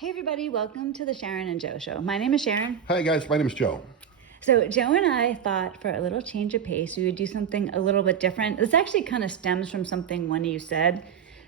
Hey everybody, welcome to the Sharon and Joe Show. My name is Sharon. Hi guys, my name is Joe. So Joe and I thought for a little change of pace, we would do something a little bit different. This actually kind of stems from something one of you said.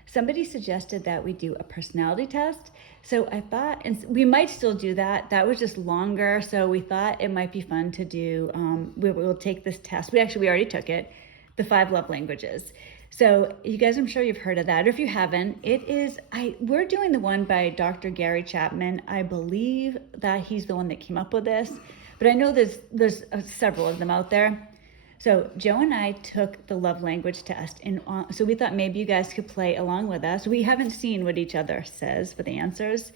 Somebody suggested that we do a personality test. So I thought, and we might still do that. That was just longer. So we thought it might be fun to do, we'll take this test. We already took it, the 5 love languages. So you guys, I'm sure you've heard of that. Or if you haven't, we're doing the one by Dr. Gary Chapman. I believe that he's the one that came up with this, but I know there's several of them out there. So Joe and I took the love language test, and so we thought maybe you guys could play along with us. We haven't seen what each other says for the answers.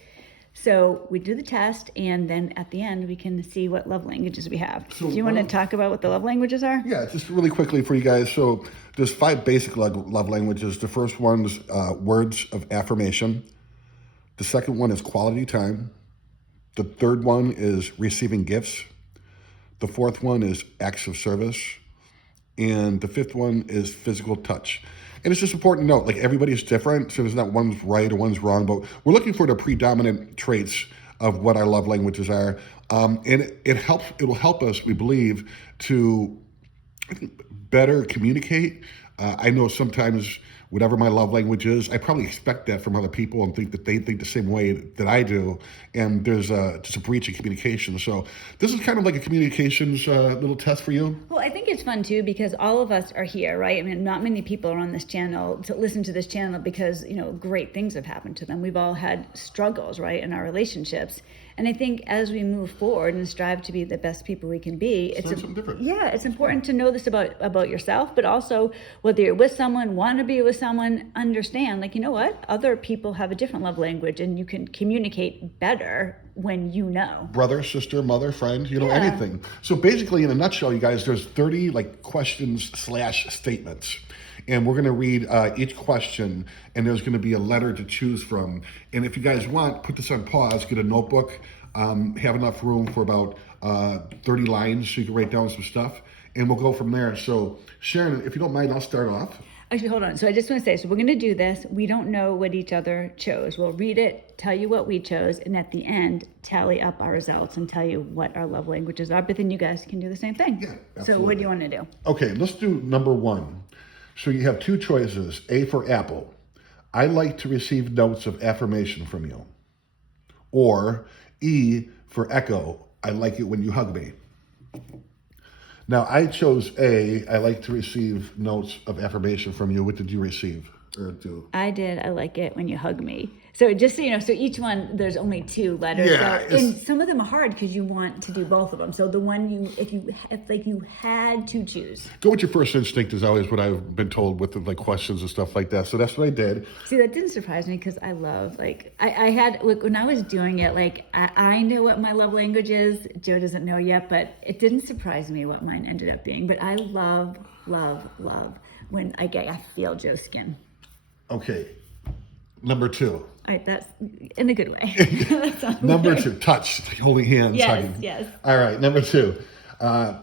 So we do the test, and then at the end, we can see what love languages we have. So do you want to talk about what the love languages are? Yeah, just really quickly for you guys. So there's 5 basic love languages. The first one's words of affirmation. The second one is quality time. The third one is receiving gifts. The fourth one is acts of service. And the fifth one is physical touch. And it's just important to note, like everybody's different, so there's not one's right or one's wrong, but we're looking for the predominant traits of what our love languages are. And it'll help us, we believe, to better communicate. I know sometimes whatever my love language is, I probably expect that from other people and think that they think the same way that I do. And there's just a breach in communication. So this is kind of like a communications little test for you. Well, I think it's fun too because all of us are here, right? I mean, not many people are on this channel to listen to this channel because, great things have happened to them. We've all had struggles, right, in our relationships. And I think as we move forward and strive to be the best people we can be, it's important to know this about yourself, but also whether you're with someone, want to be with someone, understand, like, you know what? Other people have a different love language and you can communicate better when you know. Brother, sister, mother, friend, anything. So basically, in a nutshell, you guys, there's 30 questions/statements. And we're going to read each question, and there's going to be a letter to choose from. And if you guys want, put this on pause, get a notebook, have enough room for about 30 lines so you can write down some stuff, and we'll go from there. So, Sharon, if you don't mind, I'll start off. Actually, hold on. So I just want to say, so we're going to do this. We don't know what each other chose. We'll read it, tell you what we chose, and at the end, tally up our results and tell you what our love languages are. But then you guys can do the same thing. Yeah, absolutely. So what do you want to do? Okay, let's do number 1. So you have 2 choices. A for apple. I like to receive notes of affirmation from you. Or E for echo. I like it when you hug me. Now, I chose A. I like to receive notes of affirmation from you. What did you receive or do? I did. I like it when you hug me. So just so you know, so each one, there's only 2 letters. Yeah, so, and some of them are hard because you want to do both of them. So the one if you had to choose. Go with your first instinct is always what I've been told with questions and stuff like that. So that's what I did. See, that didn't surprise me because I love, I had, when I was doing it, I knew what my love language is. Joe doesn't know yet, but it didn't surprise me what mine ended up being. But I love when I feel Joe's skin. Okay. Number 2. All right, that's in a good way. Number 2, touch, holding hands, hugging. Yes. All right, number 2.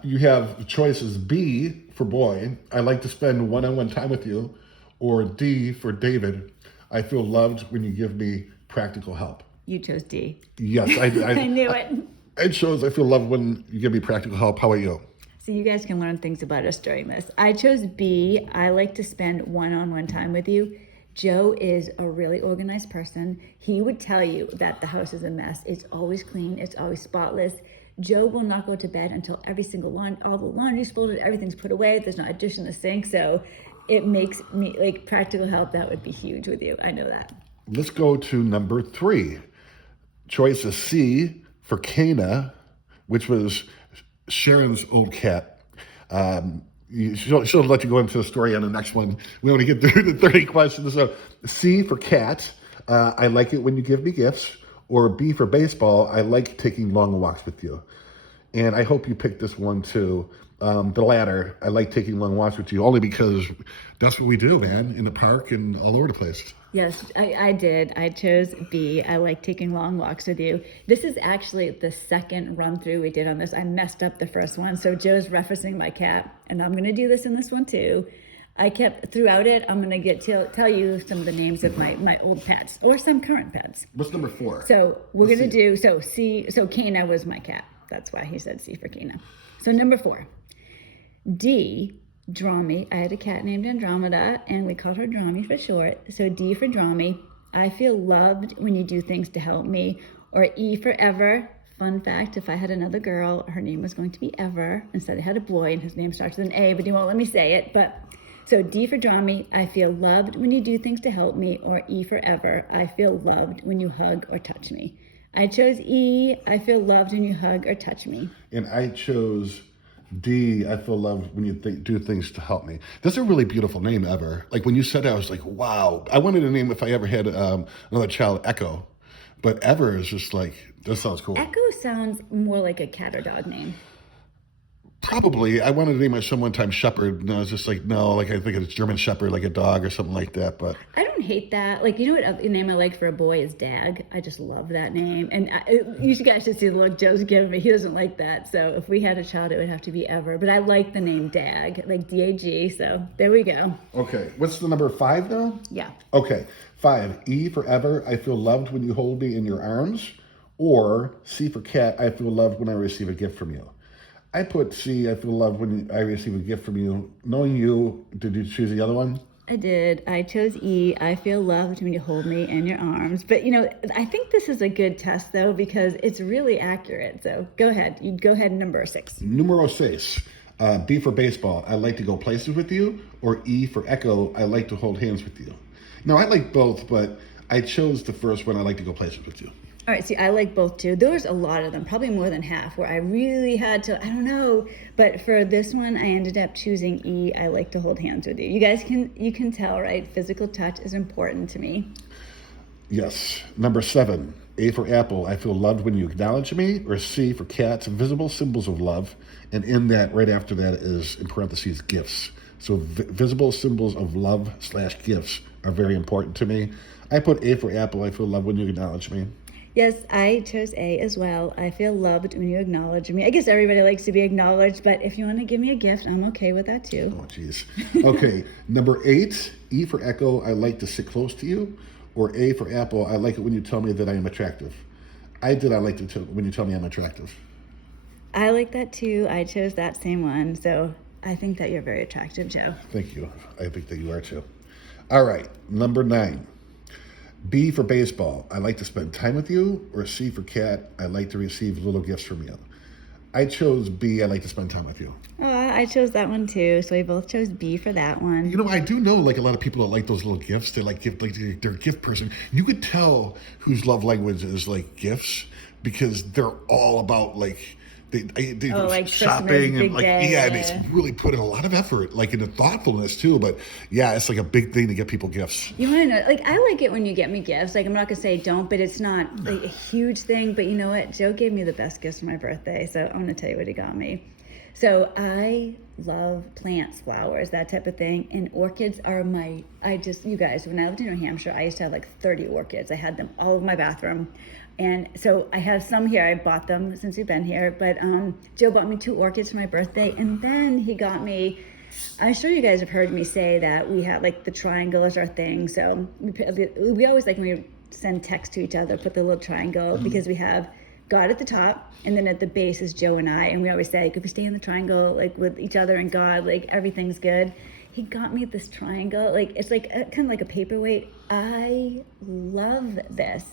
You have choices. B for boy, I like to spend one-on-one time with you. Or D for David, I feel loved when you give me practical help. You chose D. Yes, I I knew it. It shows I feel loved when you give me practical help. How about you? So you guys can learn things about us during this. I chose B. I like to spend one-on-one time with you. Joe is a really organized person. He would tell you that the house is a mess. It's always clean. It's always spotless. Joe will not go to bed until all the laundry's folded, everything's put away. There's not a dish in the sink. So it makes me, practical help, that would be huge with you. I know that. Let's go to number 3. Choice is C for Kana, which was Sharon's old cat. She'll let you go into the story on the next one. We want to get through the 30 questions. So C for cat, I like it when you give me gifts. Or B for baseball, I like taking long walks with you. And I hope you picked this one too. The latter, I like taking long walks with you, only because that's what we do, man, in the park and all over the place. Yes, I did. I chose B. I like taking long walks with you. This is actually the second run through we did on this. I messed up the first one. So Joe's referencing my cat, and I'm going to do this in this one too. I kept throughout it. I'm gonna tell you some of the names of my old pets or some current pets. What's number 4? So we're Let's gonna see. do C. So Kana was my cat. That's why he said C for Kana. So number 4, D. Drami. I had a cat named Andromeda, and we called her Drami for short. So D for Drami. I feel loved when you do things to help me. Or E for Ever. Fun fact, if I had another girl, her name was going to be Ever. Instead, I had a boy, and his name starts with an A, but he won't let me say it. But so D for Drami, I feel loved when you do things to help me. Or E for Ever, I feel loved when you hug or touch me. I chose E, I feel loved when you hug or touch me. And I chose D, I feel loved when you do things to help me. That's a really beautiful name, Ever. Like when you said that, I was like, wow. I wanted a name if I ever had another child, Echo. But Ever is just like, that sounds cool. Echo sounds more like a cat or dog name. Probably. I wanted to name my son one time Shepherd, and I was just like, no, like I think it's German Shepherd, like a dog or something like that. But I don't hate that. Like, you know what name I like for a boy is Dag. I just love that name. And you guys should see the look Joe's giving me. He doesn't like that. So if we had a child, it would have to be Ever. But I like the name Dag, like D-A-G. So there we go. okay, what's the number 5 now? Yeah. Okay, 5. E for Ever, I feel loved when you hold me in your arms. Or C for Cat, I feel loved when I receive a gift from you. I put C, I feel loved when I receive a gift from you. Knowing you, did you choose the other one? I did. I chose E. I feel loved when you hold me in your arms. But, I think this is a good test, though, because it's really accurate. So go ahead. You go ahead, number 6. Numero 6. B for Baseball, I like to go places with you. Or E for Echo, I like to hold hands with you. Now, I like both, but I chose the first one, I like to go places with you. All right, see, I like both too. There's a lot of them, probably more than half, where I really had to, I don't know. But for this one, I ended up choosing E. I like to hold hands with you. You guys can tell, right? Physical touch is important to me. Yes. Number 7. A for Apple, I feel loved when you acknowledge me. Or C for Cats, visible symbols of love. And in that, right after that is, in parentheses, gifts. So visible symbols of love / gifts are very important to me. I put A for Apple, I feel loved when you acknowledge me. Yes, I chose A as well. I feel loved when you acknowledge me. I guess everybody likes to be acknowledged, but if you want to give me a gift, I'm okay with that too. Oh, jeez. Okay, number 8, E for Echo, I like to sit close to you. Or A for Apple, I like it when you tell me that I am attractive. I like it when you tell me I'm attractive. I like that too. I chose that same one. So I think that you're very attractive, Joe. Thank you. I think that you are too. All right, number 9. B for Baseball, I like to spend time with you. Or C for Cat, I like to receive little gifts from you. I chose B, I like to spend time with you. Oh, I chose that one too. So we both chose B for that one. You know, I do know like a lot of people that like those little gifts. They like gift, like they're a gift person. You could tell whose love language is like gifts because they're all about like they like shopping Christmas, and like big day, yeah, and they really put in a lot of effort, like into thoughtfulness too. But yeah, it's like a big thing to get people gifts. You want to know, like, I like it when you get me gifts. Like, I'm not going to say don't, but it's not like a huge thing. But you know what? Joe gave me the best gifts for my birthday. So I'm going to tell you what he got me. So I love plants, flowers, that type of thing. And orchids are you guys, when I lived in New Hampshire, I used to have like 30 orchids. I had them all over my bathroom. And so I have some here. I bought them since we've been here. But Joe bought me 2 orchids for my birthday. And then he got me, I'm sure you guys have heard me say that we have like the triangle as our thing. So we always like when we send text to each other, put the little triangle because we have God at the top, and then at the base is Joe and I. And we always say, like, if we stay in the triangle, like with each other and God, like everything's good. He got me this triangle. Like, it's like kind of like a paperweight. I love this.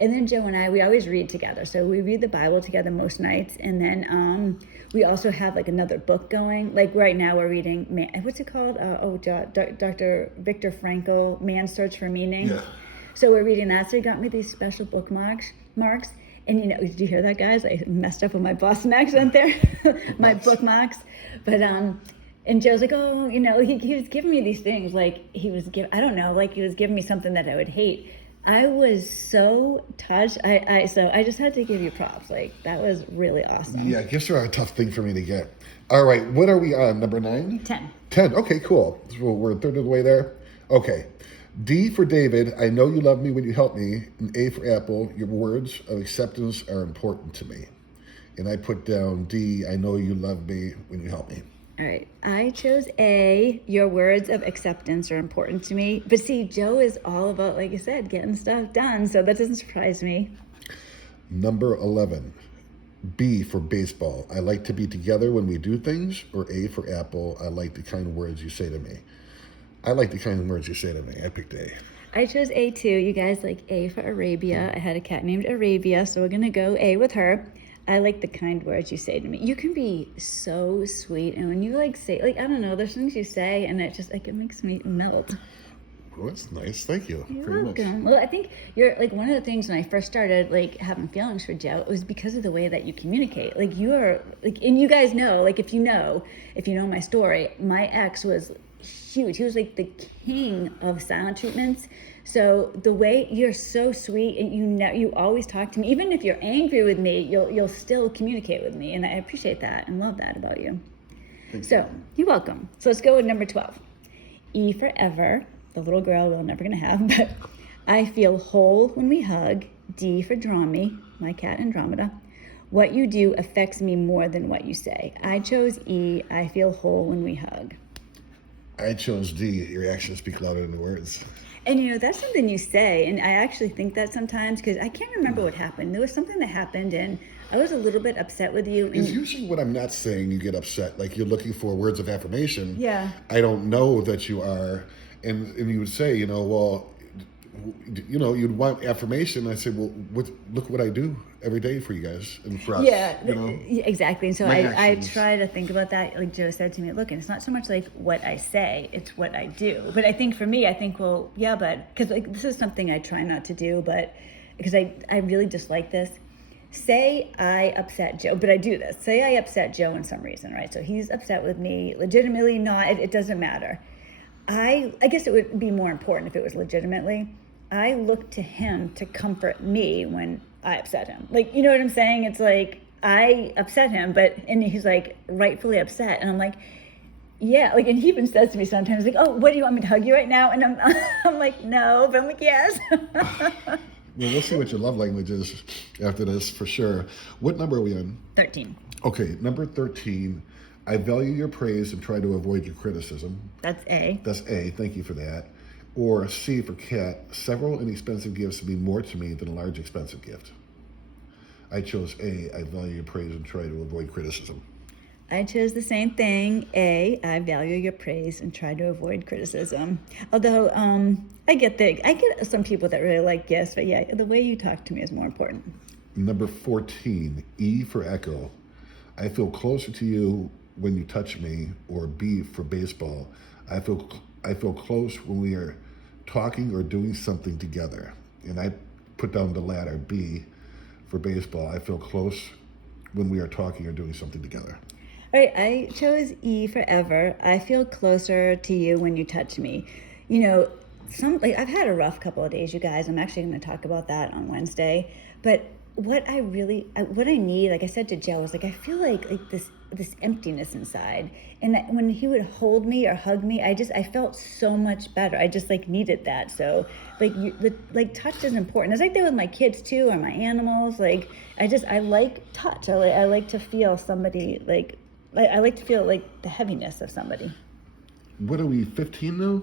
And then Joe and I, we always read together. So we read the Bible together most nights. And then we also have like another book going. Like right now we're reading, what's it called? Dr. Viktor Frankl, Man's Search for Meaning. Yeah. So we're reading that. So he got me these special bookmarks. And you know, did you hear that, guys? I messed up with my Boston accent there. My bookmarks. But and Joe's like, oh, you know, he was giving me these things. Like he was giving me something that I would hate. I was so touched. So I just had to give you props. Like that was really awesome. Yeah, gifts are a tough thing for me to get. All right, what are we on? Number 9? 10. 10. Okay, cool. So we're a third of the way there. Okay. D for David, I know you love me when you help me. And A for Apple, your words of acceptance are important to me. And I put down D, I know you love me when you help me. All right, I chose A. Your words of acceptance are important to me. But see, Joe is all about, like I said, getting stuff done. So that doesn't surprise me. Number 11, B for baseball. I like to be together when we do things. Or A for apple. I like the kind words you say to me. I like the kind of words you say to me. I picked A. I chose A too. You guys like A for Arabia. I had a cat named Arabia, so we're going to go A with her. I like the kind words you say to me. You can be so sweet, and when you like say, like, I don't know, there's things you say, and it just like it makes me melt. Well, that's nice. Thank you. You're very welcome. much. Well, I think you're like one of the things when I first started like having feelings for Joe, it was because of the way that you communicate. Like you are like, and you guys know, like if you know my story, my ex was huge. He was like the king of silent treatments. So the way you're so sweet, and you always talk to me, even if you're angry with me, you'll still communicate with me, and I appreciate that and love that about you. So you're welcome. So let's go with number 12. E for Ever, the little girl we're never gonna have, but I feel whole when we hug. D for Draw Me, my cat Andromeda. What you do affects me more than what you say. I chose E. I feel whole when we hug. I chose D. Your actions speak louder than the words. And you know, that's something you say, and I actually think that sometimes because I can't remember what happened. There was something that happened, and I was a little bit upset with you. It's usually when I'm not saying you get upset, like you're looking for words of affirmation. Yeah. I don't know that you are, and you would say, well, you'd want affirmation. I say, well, look what I do every day for you guys and for us. Yeah, exactly. And so I actions. try to think about that. Like Joe said to me, look, and it's not so much like what I say, it's what I do. But I think for me, I think, well, yeah, but because like this is something I try not to do, but because I really dislike this. Say I upset Joe, but I do this. Say I upset Joe in some reason, right? So he's upset with me, legitimately not, it doesn't matter. I guess it would be more important if it was legitimately. I look to him to comfort me when I upset him. Like, you know what I'm saying? It's like I upset him, and he's like rightfully upset. And I'm like, yeah, like, and he even says to me sometimes, like, oh, what do you want me to hug you right now? And I'm like, no, but I'm like, yes. Well, we'll see what your love language is after this for sure. What number are we on? 13. Okay, number 13. I value your praise and try to avoid your criticism. That's A. That's A. Thank you for that. Or C for cat. Several inexpensive gifts mean more to me than a large expensive gift. I chose A. I value your praise and try to avoid criticism. I chose the same thing. A. I value your praise and try to avoid criticism. Although I get some people that really like gifts, but yeah, the way you talk to me is more important. Number 14. E for echo. I feel closer to you when you touch me. Or B for baseball. I feel close when we are talking or doing something together. And I put down the latter, B for baseball. I feel close when we are talking or doing something together. All right, I chose E for Ever. I feel closer to you when you touch me. You know, I've had a rough couple of days, you guys. I'm actually going to talk about that on Wednesday. But what I need, like I said to Joe, is like I feel like this emptiness inside, and that when he would hold me or hug me, I felt so much better. I just like needed that. So like touch is important. It's like that with my kids too, or my animals. Like I like touch. I like to feel somebody like. I like to feel like the heaviness of somebody. What are we, 15 now?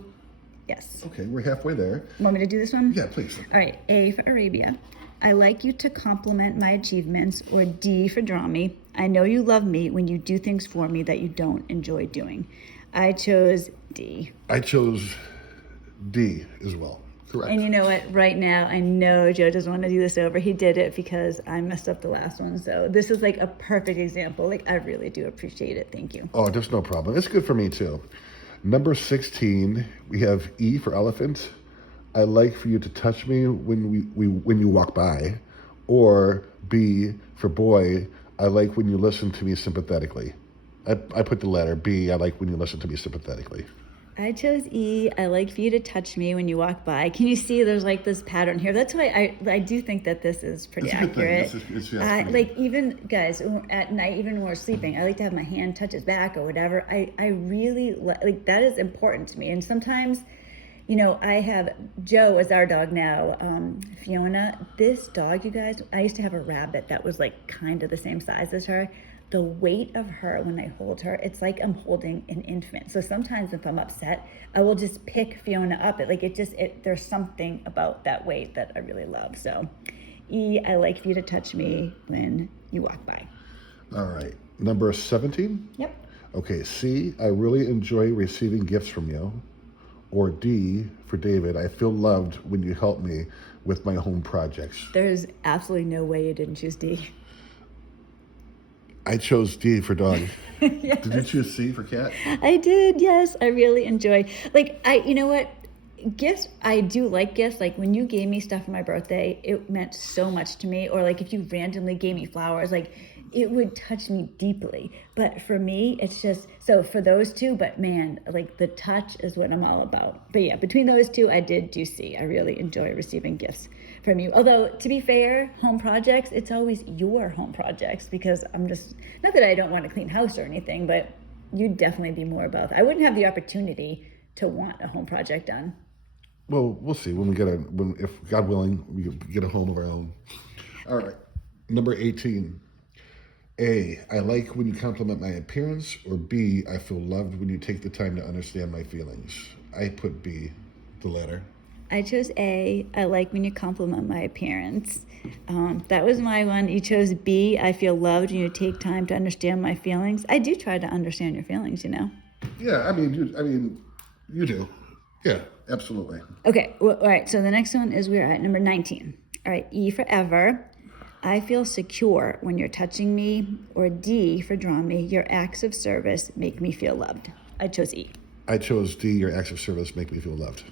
Yes. Okay, we're halfway there. Want me to do this one? Yeah, please. All right, A for Arabia. I like you to compliment my achievements. Or D for Draw Me. I know you love me when you do things for me that you don't enjoy doing. I chose D. I chose D as well. Correct. And you know what? Right now, I know Joe doesn't want to do this over. He did it because I messed up the last one. So this is like a perfect example. Like, I really do appreciate it. Thank you. Oh, there's no problem. It's good for me too. Number 16, we have E for elephant. I like for you to touch me when you walk by. Or B for boy. I like when you listen to me sympathetically. I put the letter B. I like when you listen to me sympathetically. I chose E. I like for you to touch me when you walk by. Can you see there's like this pattern here? That's why I do think that this is pretty accurate. Like even guys at night, even when we're sleeping, I like to have my hand touch his back or whatever. I really like that is important to me. And sometimes, you know, I have Joe as our dog now, Fiona. This dog, you guys, I used to have a rabbit that was like kind of the same size as her. the weight of her when I hold her, it's like I'm holding an infant. So sometimes if I'm upset, I will just pick Fiona up. There's something about that weight that I really love. So E, I like for you to touch me when you walk by. All right. Number 17? Yep. Okay, C, I really enjoy receiving gifts from you. Or D, for David, I feel loved when you help me with my home projects. There's absolutely no way you didn't choose D. I chose D for dog. Yes. Did you choose C for cat? I did, yes. I really enjoy. You know what? Gifts, I do like gifts. Like when you gave me stuff for my birthday, it meant so much to me. Or like if you randomly gave me flowers, like it would touch me deeply. But for me, it's just, so for those two, but man, like the touch is what I'm all about. But yeah, between those two, I did do C. I really enjoy receiving gifts from you. Although, to be fair, home projects, it's always your home projects because I'm just, not that I don't want to clean house or anything, but you'd definitely be more about that. I wouldn't have the opportunity to want a home project done. Well, we'll see if God willing, we get a home of our own. All right. Number 18. A, I like when you compliment my appearance, or B, I feel loved when you take the time to understand my feelings. I put B, the latter. I chose A, I like when you compliment my appearance. That was my one. You chose B, I feel loved when you take time to understand my feelings. I do try to understand your feelings, you know? Yeah, you do. Yeah, absolutely. Okay, well, all right, so the next one is we're at number 19. All right, E for ever. I feel secure when you're touching me, or D for draw me. Your acts of service make me feel loved. I chose E. I chose D, your acts of service make me feel loved.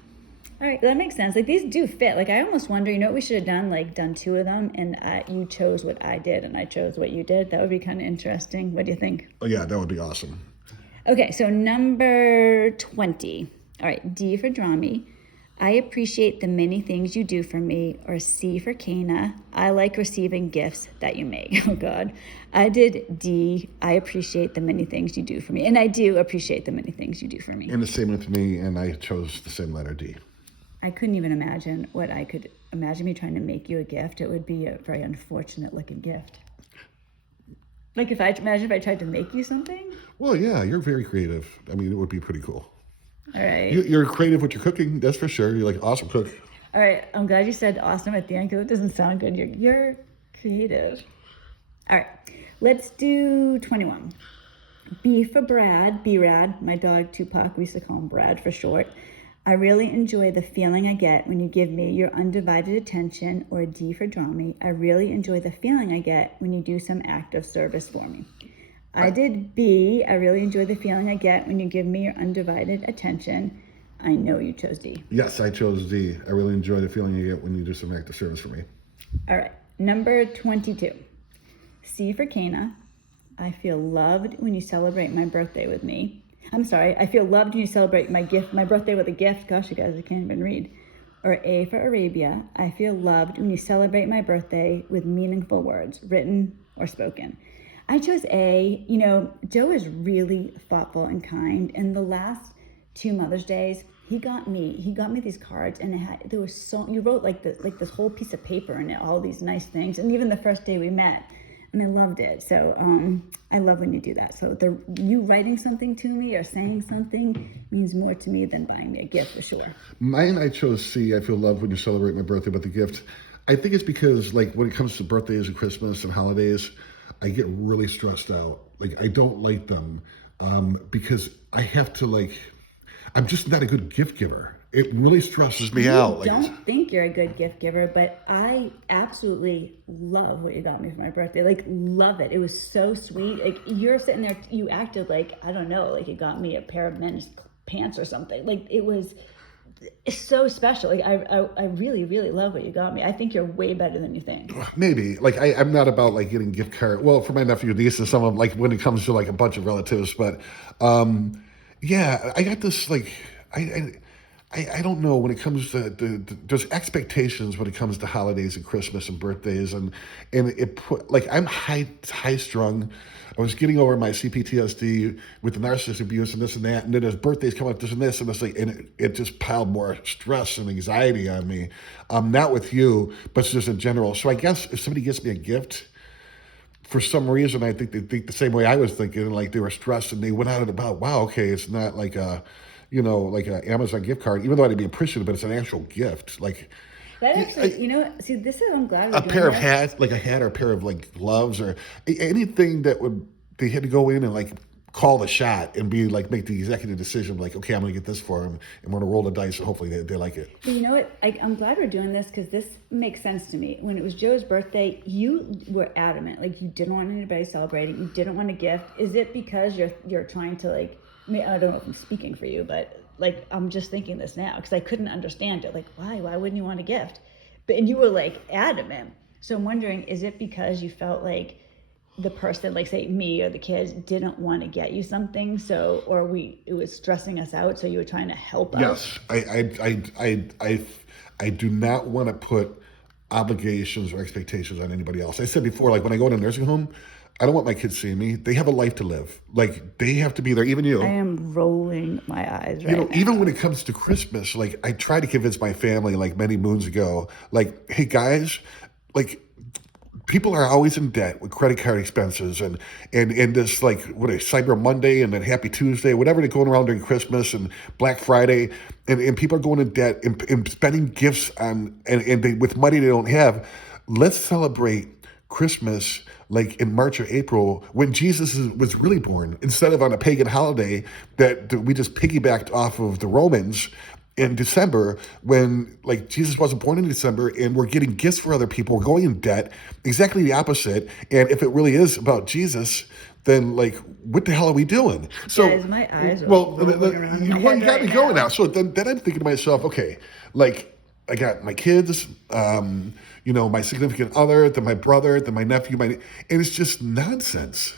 All right, that makes sense. Like these do fit. Like I almost wonder, you know what we should have done? Like done two of them and you chose what I did and I chose what you did. That would be kind of interesting. What do you think? Oh yeah, that would be awesome. Okay, so number 20. All right, D for draw me. I appreciate the many things you do for me, or C for Kana. I like receiving gifts that you make. Oh God. I did D. I appreciate the many things you do for me. And I do appreciate the many things you do for me. And the same with me, and I chose the same letter D. I couldn't even imagine what I could imagine me trying to make you a gift. It would be a very unfortunate looking gift. Like if I tried to make you something. Well, yeah, you're very creative. I mean, it would be pretty cool. All right. You're creative with your cooking, that's for sure. You're like an awesome cook. All right. I'm glad you said awesome at the end because it doesn't sound good. You're creative. All right. Let's do 21. B for Brad, B-Rad, my dog Tupac, we used to call him Brad for short. I really enjoy the feeling I get when you give me your undivided attention, or D for draw me. I really enjoy the feeling I get when you do some act of service for me. I did B. I really enjoy the feeling I get when you give me your undivided attention. I know you chose D. Yes, I chose D. I really enjoy the feeling you get when you do some act of service for me. All right. Number 22. C for Kana. I feel loved when you celebrate my birthday with me. I'm sorry. I feel loved when you celebrate my birthday with a gift. Gosh, you guys, I can't even read. Or A for Arabia. I feel loved when you celebrate my birthday with meaningful words, written or spoken. I chose A. You know, Joe is really thoughtful and kind. And the last 2 Mother's Days, he got me these cards, and you wrote like this whole piece of paper and all these nice things. And even the first day we met, and I loved it. So I love when you do that. So you writing something to me or saying something means more to me than buying me a gift for sure. Mine, I chose C. I feel loved when you celebrate my birthday with a gift. I think it's because like when it comes to birthdays and Christmas and holidays, I get really stressed out. Like I don't like them because I have to I'm just not a good gift giver. It really stresses me out. I don't think you're a good gift giver, but I absolutely love what you got me for my birthday. Like, love it. It was so sweet. Like, you're sitting there, you acted like, I don't know, like you got me a pair of men's pants or something. Like, it's so special. Like, I really, really love what you got me. I think you're way better than you think. Maybe. Like, I'm not about like getting gift card. Well, for my nephew, niece, and some of them, like when it comes to like a bunch of relatives. But yeah, I got this like, I don't know when it comes to there's expectations when it comes to holidays and Christmas and birthdays and it put like I'm high strung. I was getting over my CPTSD with the narcissist abuse and this and that, and then as birthdays come up, this and this, and it's like, and it just piled more stress and anxiety on me. Not with you, but just in general. So I guess if somebody gets me a gift for some reason, I think they think the same way I was thinking, and like they were stressed and they went out and about, wow, okay, it's not like a, like an Amazon gift card, even though I'd be appreciative, but it's an actual gift. Like That actually, see, this is, I'm glad we're a doing pair of this. hats, like a hat or a pair of like gloves or anything that would, they had to go in and like call the shot and be like, make the executive decision, like, okay, I'm going to get this for them and we're going to roll the dice and hopefully they like it. But you know what? I'm glad we're doing this because this makes sense to me. When it was Joe's birthday, you were adamant, like you didn't want anybody celebrating. You didn't want a gift. Is it because you're trying to like? I don't know if I'm speaking for you, but like I'm just thinking this now because I couldn't understand it. Like why wouldn't you want a gift? And you were like adamant. So I'm wondering, is it because you felt like the person, like say me or the kids, didn't want to get you something, so it was stressing us out, so you were trying to help us? Yes, I do not want to put obligations or expectations on anybody else. I said before, like when I go to a nursing home, I don't want my kids seeing me. They have a life to live. Like they have to be there. Even you. I am rolling my eyes right now. Even when it comes to Christmas, like I tried to convince my family like many moons ago, like, hey guys, like people are always in debt with credit card expenses and this like what is Cyber Monday and then Happy Tuesday, whatever they're going around during Christmas and Black Friday, and people are going in debt and spending gifts on and they, with money they don't have. Let's celebrate Christmas like in March or April when Jesus was really born, instead of on a pagan holiday that we just piggybacked off of the Romans in December, when like Jesus wasn't born in December and we're getting gifts for other people, we're going in debt, exactly the opposite. And if it really is about Jesus, then like what the hell are we doing? So Guys, my eyes are well, rolling around in my you head got right me going now. now. So then I'm thinking to myself, okay, like I got my kids, my significant other, then my brother, then my nephew, and it's just nonsense.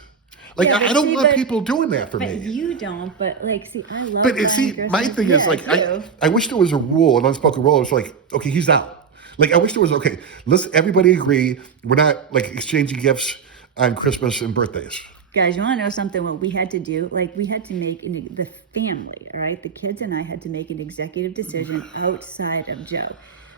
Like Yeah, I but don't see, want people doing that for but me. you don't. But like, see, I love. But buying see, Christmas. my thing is Yeah, like I do. I wish there was a rule, an unspoken rule. It's like, okay, he's out. Like I wish there was okay. Let's everybody agree we're not like exchanging gifts on Christmas and birthdays. Guys, you want to know something? What we had to do, like we had to make the family, all right, the kids and I had to make an executive decision outside of Joe.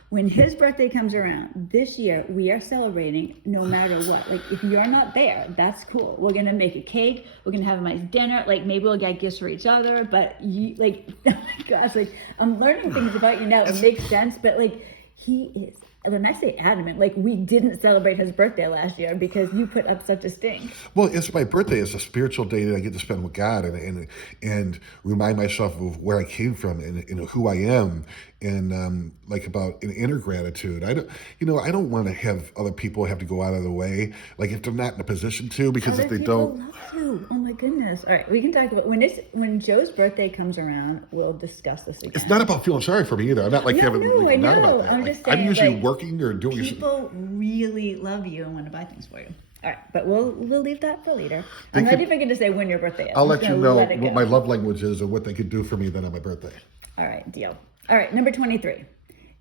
When his birthday comes around this year, we are celebrating no matter what. Like if you're not there, that's cool. We're gonna make a cake. We're gonna have a nice dinner. Like maybe we'll get gifts for each other. But you, like, oh my gosh, like I'm learning things about you now. It makes sense. But like he is. When I say adamant, like we didn't celebrate his birthday last year because you put up such a stink. Well, it's my birthday. It's a spiritual day that I get to spend with God and remind myself of where I came from and who I am and like about an inner gratitude. I don't want to have other people have to go out of the way, like if they're not in a position to, because Other if they people don't. love you. Oh my goodness! All right, we can talk about when Joe's birthday comes around. We'll discuss this again. It's not about feeling sorry for me either. I'm not like having I not know. about that. I'm Like, just saying, I'm usually like, working or doing. People really love you and want to buy things for you. All right, but we'll leave that for later. I'm not even going to say when your birthday is. I'll I'm let just you gonna know let it what go. my love language is and what they could do for me then on my birthday. All right, deal. All right, number 23.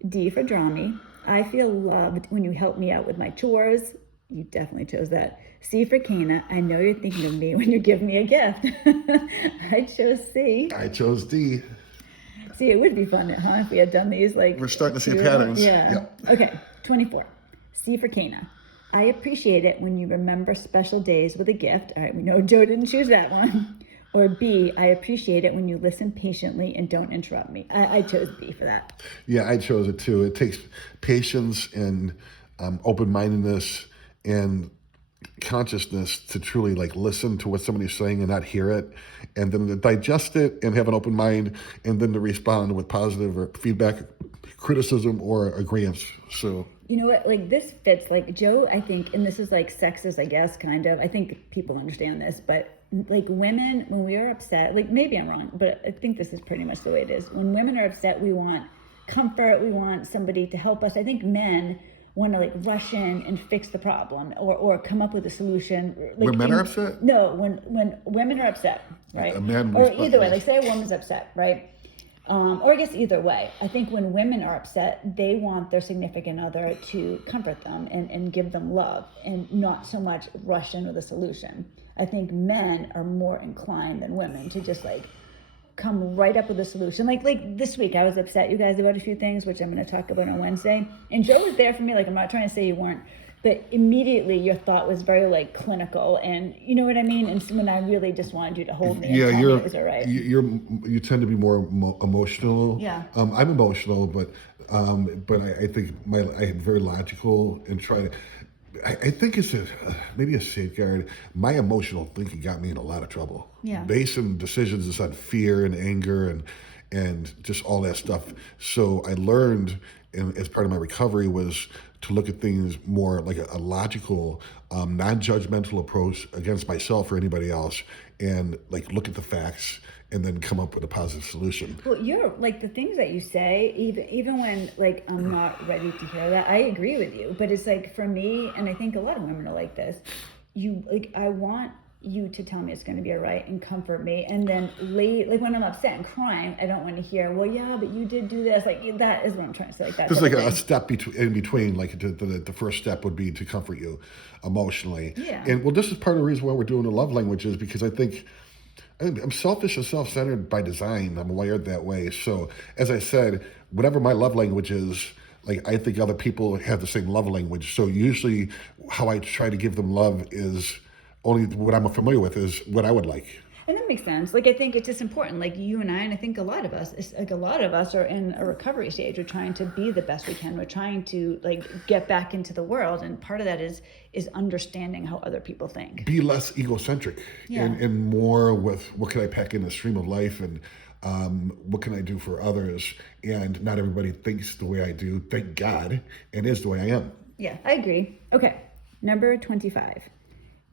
D for draw me. I feel loved when you help me out with my chores. You definitely chose that. C for Cana. I know you're thinking of me when you give me a gift. I chose C. I chose D. See, it would be fun, huh, if we had done these like. We're starting to see two- patterns. Yeah. Yep. Okay, 24. C for Cana. I appreciate it when you remember special days with a gift. All right, we know Joe didn't choose that one. Or B, I appreciate it when you listen patiently and don't interrupt me. I chose B for that. Yeah, I chose it too. It takes patience and open-mindedness and consciousness to truly like listen to what somebody's saying and not hear it, and then to digest it and have an open mind, and then to respond with positive or feedback, criticism, or agreements. So You know what? Like this fits. Like Joe, I think, and this is like sexist, I guess, kind of. I think people understand this, but like women, when we are upset, like maybe I'm wrong, but I think this is pretty much the way it is. When women are upset, we want comfort. We want somebody to help us. I think men want to like rush in and fix the problem or come up with a solution. Like when men are upset? No, when women are upset, right? A man or responds- either way, like say a woman's upset, right? Or I guess either way. I think when women are upset, they want their significant other to comfort them and give them love and not so much rush in with a solution. I think men are more inclined than women to just like come right up with a solution. Like this week, I was upset, you guys, about a few things, which I'm going to talk about on Wednesday. And Joe was there for me. Like, I'm not trying to say you weren't but immediately your thought was very like clinical, and you know what I mean? And so when I really just wanted you to hold me Yeah, and tell me it was all right. you tend to be more emotional. Yeah. I'm emotional, but I think I'm very logical and try to. I think it's maybe a safeguard. My emotional thinking got me in a lot of trouble. Yeah. Basing decisions is on fear and anger and just all that stuff. So I learned, and as part of my recovery, was to look at things more like a logical, non-judgmental approach against myself or anybody else, and like look at the facts and then come up with a positive solution. Well, you're like the things that you say, even when like I'm not ready to hear that, I agree with you. But it's like for me, and I think a lot of women are like this. You like I want you to tell me it's going to be all right and comfort me, and then like when I'm upset and crying, I don't want to hear, well, yeah, but you did do this. Like that is what I'm trying to say. Like that. There's like a step in between. Like the first step would be to comfort you emotionally. Yeah. And well, this is part of the reason why we're doing the love languages, because I think I'm selfish and self-centered by design. I'm wired that way. So, as I said, whatever my love language is, like I think other people have the same love language. So usually, how I try to give them love is only what I'm familiar with is what I would like. And that makes sense. Like I think it's just important. Like you and I think a lot of us, it's like a lot of us are in a recovery stage. We're trying to be the best we can. We're trying to like get back into the world, and part of that is understanding how other people think. Be less egocentric and more with what can I pack in the stream of life, and what can I do for others. And not everybody thinks the way I do, thank God, and is the way I am. Yeah, I agree. Okay, number 25.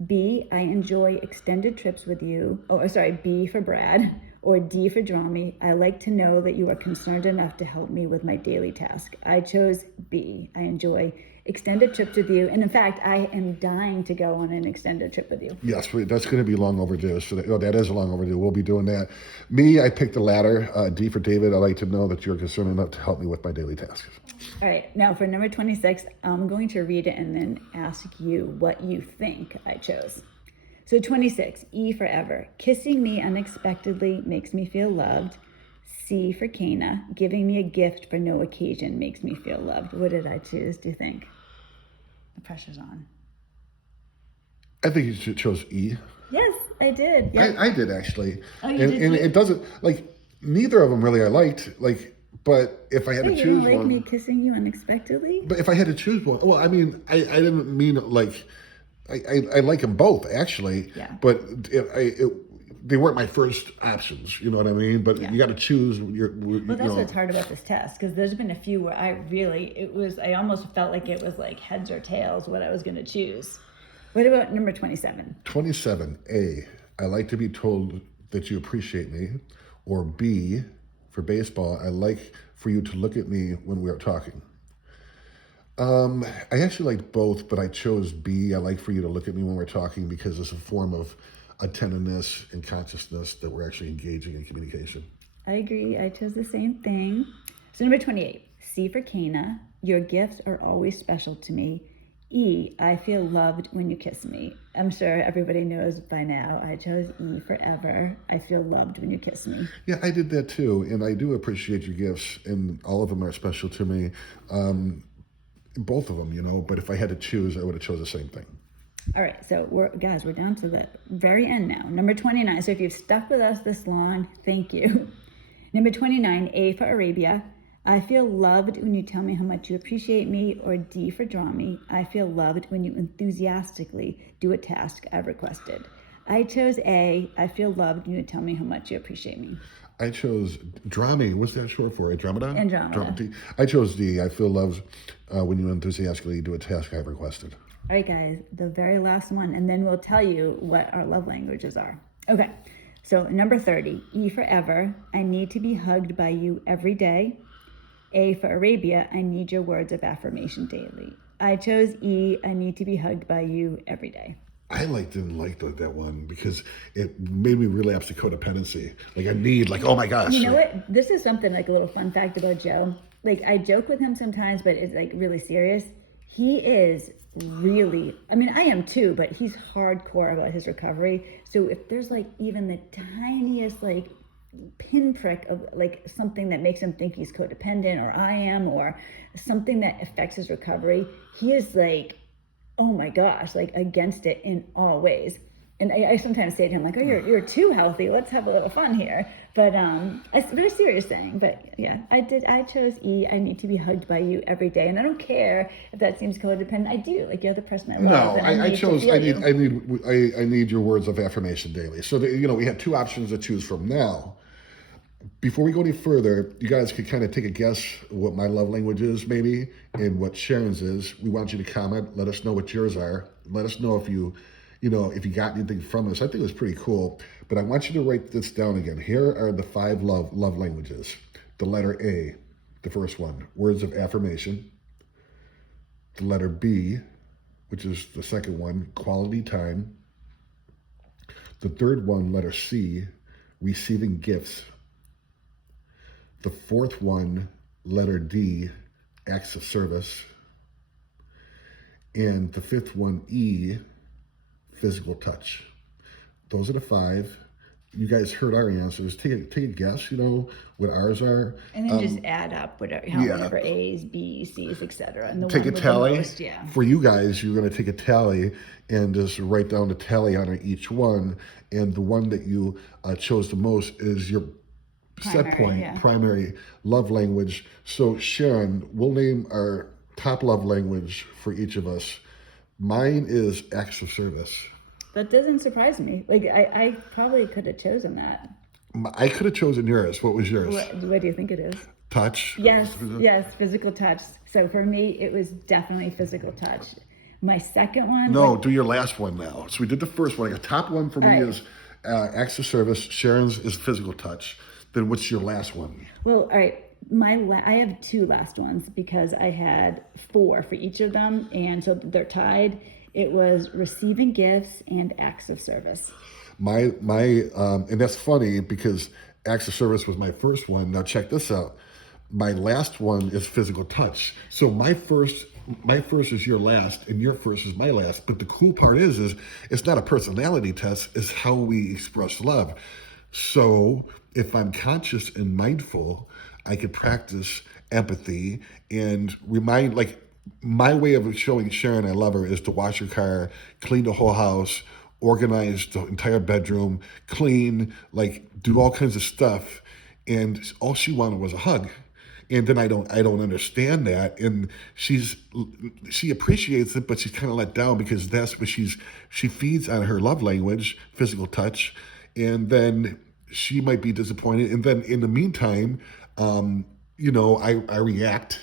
B, I enjoy extended trips with you. Oh, sorry, B for Brad. Or D for draw me. I like to know that you are concerned enough to help me with my daily task. I chose B. I enjoy extended trips with you. And in fact, I am dying to go on an extended trip with you. Yes, that's going to be long overdue. So that is long overdue. We'll be doing that. Me, I picked the latter. D for David. I like to know that you're concerned enough to help me with my daily tasks. All right, now for number 26, I'm going to read it and then ask you what you think I chose. So 26, E for ever. Kissing me unexpectedly makes me feel loved. C for Cana. Giving me a gift for no occasion makes me feel loved. What did I choose, do you think? The pressure's on. I think you chose E. Yes, I did. Yep. I did actually. Oh, you did and too? it doesn't, like, neither of them really I liked. Like, but if I had to You choose don't like one. me kissing you unexpectedly? But if I had to choose one, well, I mean, I didn't mean like, I like them both actually. Yeah. But they weren't my first options. You know what I mean? But you got to choose. Well, that's what's hard about this test, because there's been a few where I almost felt like it was like heads or tails what I was going to choose. What about number 27? 27, A, I like to be told that you appreciate me. Or B, for baseball, I like for you to look at me when we are talking. I actually liked both, but I chose B. I like for you to look at me when we're talking because it's a form of attentiveness and consciousness that we're actually engaging in communication. I agree. I chose the same thing. So number 28, C for Cana. Your gifts are always special to me. E, I feel loved when you kiss me. I'm sure everybody knows by now I chose E forever. I feel loved when you kiss me. Yeah, I did that too, and I do appreciate your gifts, and all of them are special to me. Both of them, you know, but if I had to choose, I would have chose the same thing. All right, so we're down to the very end now. Number 29. So if you've stuck with us this long, thank you. Number 29, A for Arabia. I feel loved when you tell me how much you appreciate me. Or D for draw me. I feel loved when you enthusiastically do a task I've requested. I chose A. I feel loved when you tell me how much you appreciate me. I chose Drami. What's that short for? Andromeda? Andromeda. I chose D. I feel loved when you enthusiastically do a task I've requested. All right, guys, the very last one, and then we'll tell you what our love languages are. Okay, so number 30, E for ever. I need to be hugged by you every day. A for Arabia. I need your words of affirmation daily. I chose E. I need to be hugged by you every day. I didn't like that one because it made me relapse to codependency. Like I need, like, oh my gosh. You know what? This is something like a little fun fact about Joe. Like I joke with him sometimes, but it's like really serious. He is really, I mean, I am too, but he's hardcore about his recovery. So if there's like even the tiniest like pinprick of like something that makes him think he's codependent or I am, or something that affects his recovery, he is like oh my gosh, like against it in all ways. And I sometimes say to him, like, oh, you're too healthy. Let's have a little fun here. But it's a very serious thing. But yeah, I chose E. I need to be hugged by you every day. And I don't care if that seems codependent. I do. Like, you're the person I love. No, And I I need chose. to feel you. I need your words of affirmation daily. So we had two options to choose from. Now, before we go any further, you guys could kind of take a guess what my love language is, maybe, and what Sharon's is. We want you to comment. Let us know what yours are. Let us know if if you got anything from this. I think it was pretty cool. But I want you to write this down again. Here are the 5 love languages. The letter A, the first one, words of affirmation. The letter B, which is the second one, quality time. The third one, letter C, receiving gifts. The fourth one, letter D, acts of service. And the fifth one, E, physical touch. Those are the 5. You guys heard our answers. Take a guess, what ours are. And then just add up how many for A's, B's, C's, etc. And the Take one a with tally. the most, yeah. For you guys, you're going to take a tally and just write down the tally on each one. And the one that you chose the most is your set point, primary love language. So Sharon, we'll name our top love language for each of us. Mine is acts of service. That doesn't surprise me. Like, I probably could have chosen that. I could have chosen yours. What was yours? What do you think it is? Touch. Yes, physical touch. So for me, it was definitely physical touch. My second one. No, do your last one now. So we did the first one. The top one for me is acts of service. Sharon's is physical touch. Then what's your last one? Well, all right. I have 2 last ones because I had 4 for each of them, and so they're tied. It was receiving gifts and acts of service. And that's funny because acts of service was my first one. Now check this out. My last one is physical touch. So my first is your last, and your first is my last. But the cool part is it's not a personality test. It's how we express love. So if I'm conscious and mindful, I could practice empathy and remind, like, my way of showing Sharon I love her is to wash her car, clean the whole house, organize the entire bedroom, clean, like do all kinds of stuff. And all she wanted was a hug. And then I don't understand that. And she appreciates it, but she's kind of let down because that's what she feeds on her love language, physical touch. And then she might be disappointed. And then in the meantime, I react.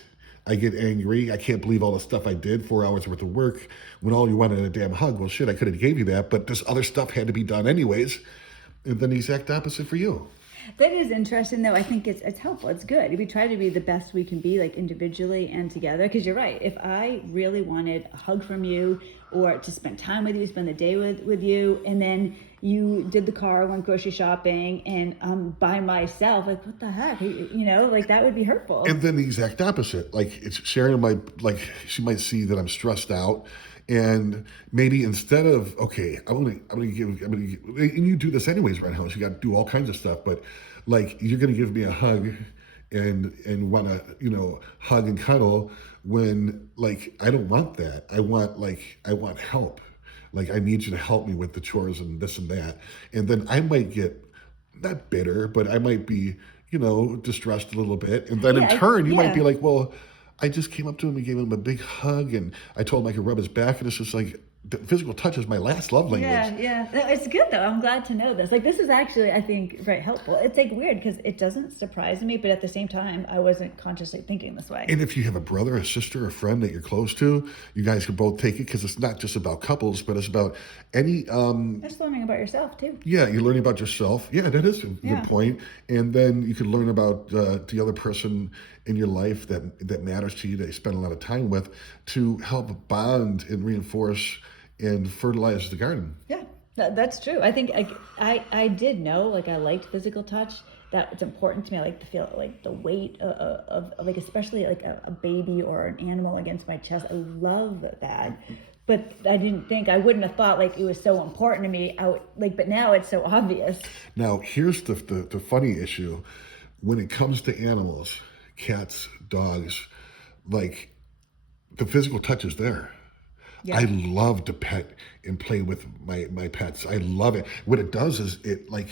I get angry. I can't believe all the stuff I did, 4 hours worth of work, when all you wanted a damn hug. Well, shit, I could have gave you that, but this other stuff had to be done anyways. And then the exact opposite for you. That is interesting, though. I think it's helpful. It's good. We try to be the best we can be, like individually and together. Because you're right. If I really wanted a hug from you, or to spend time with you, spend the day with you, and then you did the car, went grocery shopping, and by myself, like, what the heck? Like, that would be hurtful. And then the exact opposite. Like, it's Sharon she might see that I'm stressed out. And maybe instead of, okay, I'm gonna give, and you do this anyways right now, so you got to do all kinds of stuff, but like, you're gonna give me a hug and want to, hug and cuddle when, like, I don't want that. I want help. Like, I need you to help me with the chores and this and that. And then I might get, not bitter, but I might be, distressed a little bit. And then in turn, you might be like, well, I just came up to him and gave him a big hug, and I told him I could rub his back, and it's just like, the physical touch is my last love language. Yeah. No, it's good, though. I'm glad to know this. Like, this is actually, I think, very helpful. It's like weird because it doesn't surprise me, but at the same time, I wasn't consciously thinking this way. And if you have a brother, a sister, a friend that you're close to, you guys can both take it, because it's not just about couples, but it's about any... Just learning about yourself, too. Yeah, you're learning about yourself. Yeah, that is a good point. And then you can learn about the other person in your life that matters to you, that you spend a lot of time with, to help bond and reinforce and fertilize the garden. Yeah, that's true. I think I did know, like, I liked physical touch. That it's important to me. I like to feel like the weight of like, especially like a baby or an animal against my chest. I love that. But I wouldn't have thought like it was so important to me. But now it's so obvious. Now, here's the funny issue. When it comes to animals, cats, dogs, like, the physical touch is there. Yeah. I love to pet and play with my pets. I love it. What it does is it like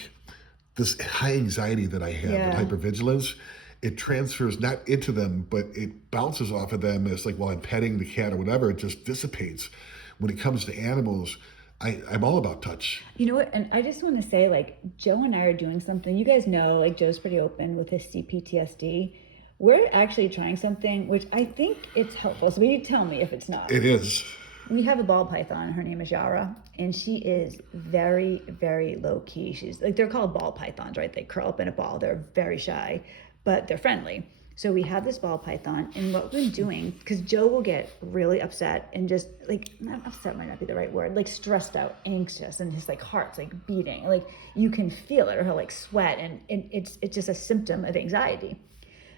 this high anxiety that I have and Yeah. hypervigilance, it transfers not into them, but it bounces off of them. It's like while I'm petting the cat or whatever, it just dissipates. When it comes to animals, I'm all about touch. You know what? And I just want to say, like, Joe and I are doing something. You guys know, like, Joe's pretty open with his CPTSD. We're actually trying something which I think it's helpful. So you tell me if it's not. It is. We have a ball python. Her name is Yara, and she is very, very low key. She's like, they're called ball pythons, right? They curl up in a ball. They're very shy, but they're friendly. So we have this ball python, and what we're doing, because Joe will get really upset and just like, not upset might not be the right word, like stressed out, anxious, and his like heart's like beating. Like you can feel it, or he'll like sweat, and it's just a symptom of anxiety.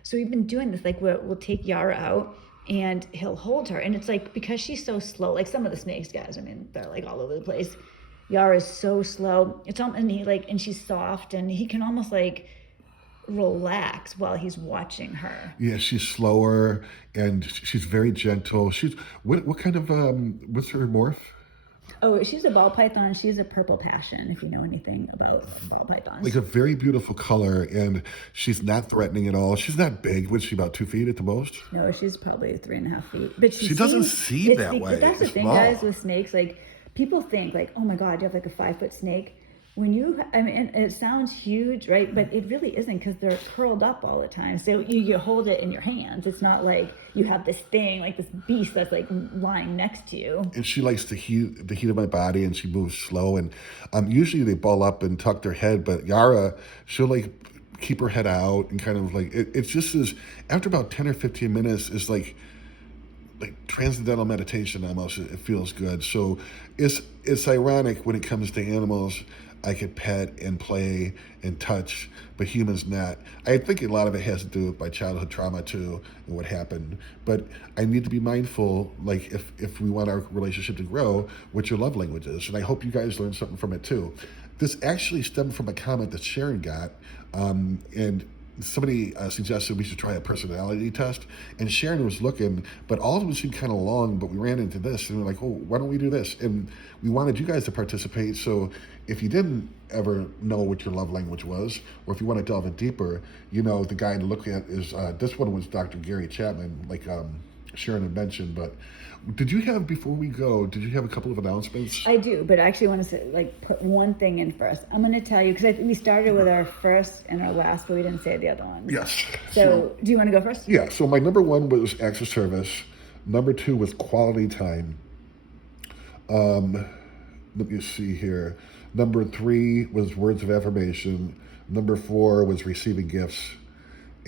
So we've been doing this, like we'll take Yara out and he'll hold her. And it's like, because she's so slow, like some of the snakes, guys, I mean, they're like all over the place. Yara is so slow. It's almost, and he like, and she's soft, and he can almost like relax while he's watching her. Yeah, she's slower and she's very gentle. She's what kind of what's her morph? Oh, she's a ball python. She's a purple passion, if you know anything about ball pythons. Like a very beautiful color, and she's not threatening at all. She's not big. What's she, about 2 feet at the most? No, she's probably 3.5 feet. But she doesn't see that way. But that's the It's thing, small. guys, with snakes. Like, people think, like, oh my God, you have like a 5-foot snake. When you, I mean, it sounds huge, right? But it really isn't, because they're curled up all the time. So you hold it in your hands. It's not like you have this thing, like this beast that's like lying next to you. And she likes the heat of my body, and she moves slow. And usually they ball up and tuck their head, but Yara, she'll like keep her head out and kind of like it's just as after about 10 or 15 minutes is like transcendental meditation almost. It feels good. So it's ironic when it comes to animals. I could pet and play and touch, but humans not. I think a lot of it has to do with my childhood trauma too and what happened. But I need to be mindful, like if we want our relationship to grow, what your love language is. And I hope you guys learned something from it too. This actually stemmed from a comment that Sharon got, and somebody suggested we should try a personality test, and Sharon was looking, but all of them seemed kind of long, but we ran into this, and we're like, oh, why don't we do this? And we wanted you guys to participate, so if you didn't ever know what your love language was, or if you want to delve in deeper, you know, the guy to look at is, this one was Dr. Gary Chapman, like Sharon had mentioned, but did you have, before we go, did you have a couple of announcements? I do, but I actually want to say, like, put one thing in first. I'm going to tell you, because we started with our first and our last, but we didn't say the other one. Yes. So do you want to go first? Yeah, so my number one was acts of service. Number two was quality time. Let me see here. Number three was words of affirmation. Number four was receiving gifts.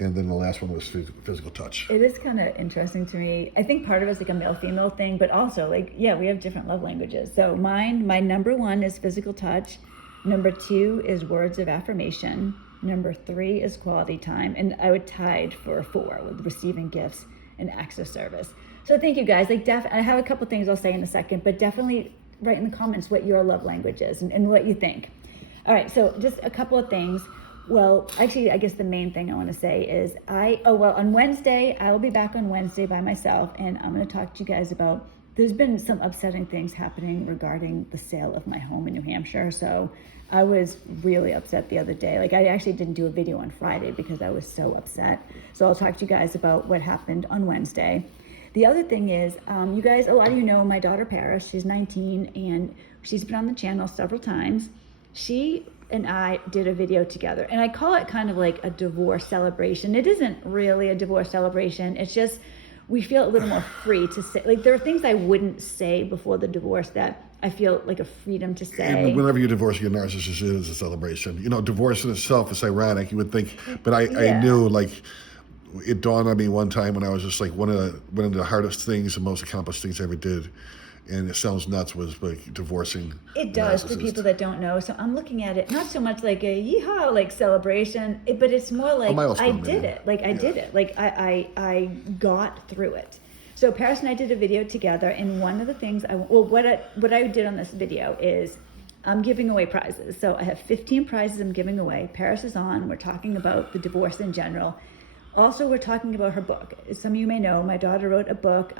And then the last one was physical touch. It is kind of interesting to me. I think part of it's like a male-female thing, but also like, yeah, we have different love languages. So my number one is physical touch. Number two is words of affirmation. Number three is quality time. And I would tied for 4 with receiving gifts and acts of service. So thank you guys. Like, I have a couple things I'll say in a second, but definitely write in the comments what your love language is and what you think. All right, so just a couple of things. Well, actually, I guess the main thing I want to say is on Wednesday, I will be back on Wednesday by myself, and I'm going to talk to you guys about, there's been some upsetting things happening regarding the sale of my home in New Hampshire. So I was really upset the other day. Like, I actually didn't do a video on Friday because I was so upset. So I'll talk to you guys about what happened on Wednesday. The other thing is, you guys, a lot of you know my daughter Paris. She's 19, and she's been on the channel several times. She and I did a video together, and I call it kind of like a divorce celebration. It isn't really a divorce celebration. It's just, we feel a little more free to say, like, there are things I wouldn't say before the divorce that I feel like a freedom to say. And whenever you divorce your narcissist, it is a celebration. You know, divorce in itself is ironic, you would think, but I knew, like, it dawned on me one time when I was just like, one of the hardest things and most accomplished things I ever did, and it sounds nuts, was like divorcing. It does, for people that don't know. So I'm looking at it not so much like a yeehaw, like celebration, but it's more like I did it. Like I did it. Like I got through it. So Paris and I did a video together, and one of the things what I did on this video is I'm giving away prizes. So I have 15 prizes I'm giving away. Paris is on. We're talking about the divorce in general. Also, we're talking about her book. Some of you may know, my daughter wrote a book.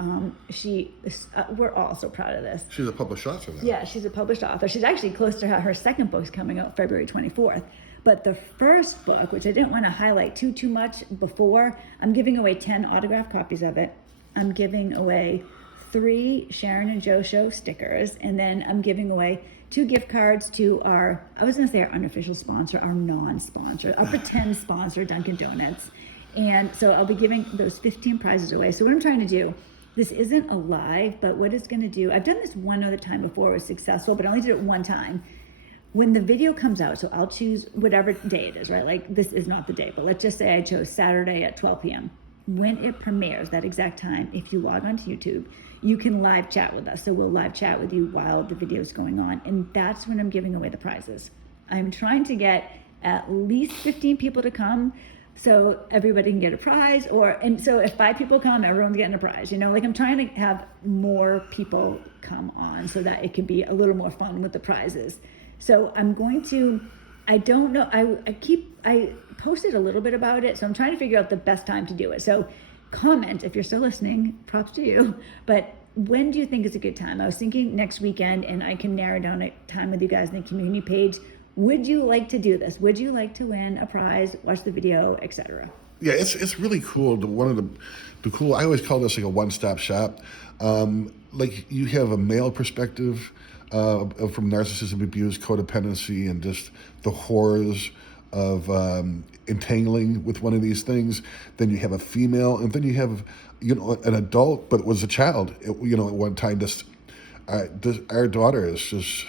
We're all so proud of this. She's a published author now. Yeah, she's a published author. She's actually close to her second book's coming out February 24th. But the first book, which I didn't want to highlight too much before, I'm giving away 10 autographed copies of it. I'm giving away 3 Sharon and Joe Show stickers, and then I'm giving away 2 gift cards to our, I was going to say our unofficial sponsor, our non-sponsor, our pretend sponsor, Dunkin' Donuts. And so I'll be giving those 15 prizes away. So what I'm trying to do, this isn't a live, but what it's going to do, I've done this one other time before, it was successful, but I only did it one time. When the video comes out, so I'll choose whatever day it is, right? Like this is not the day, but let's just say I chose Saturday at 12 p.m. When it premieres, that exact time, if you log onto YouTube, you can live chat with us. So we'll live chat with you while the video is going on. And that's when I'm giving away the prizes. I'm trying to get at least 15 people to come so everybody can get a prize, and so if 5 people come, everyone's getting a prize. Like I'm trying to have more people come on so that it can be a little more fun with the prizes. So I'm going to, I don't know, I posted a little bit about it, so I'm trying to figure out the best time to do it. So comment if you're still listening, props to you, but when do you think is a good time? I was thinking next weekend, and I can narrow down a time with you guys in the community page. Would you like to do this? Would you like to win a prize, watch the video, etc.? Yeah, it's really cool. One of the cool, I always call this like a one-stop shop. Like you have a male perspective from narcissism, abuse, codependency, and just the horrors of entangling with one of these things. Then you have a female, and then you have an adult, but was a child. At one time. Our daughter is just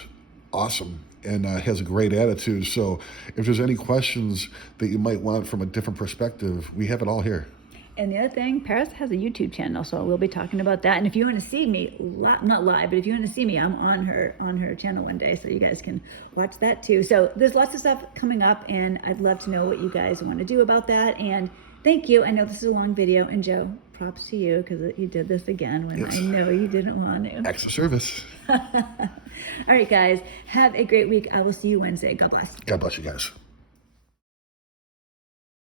awesome and has a great attitude. So if there's any questions that you might want from a different perspective, we have it all here. And the other thing, Paris has a YouTube channel, so we'll be talking about that. And if you want to see me, not live, but if you want to see me, I'm on her channel one day, so you guys can watch that too. So there's lots of stuff coming up, and I'd love to know what you guys want to do about that. And thank you. I know this is a long video, and Joe, props to you because you did this again when Yes. I know you didn't want to. Extra service. All right, guys, have a great week. I will see you Wednesday. God bless. God bless you guys.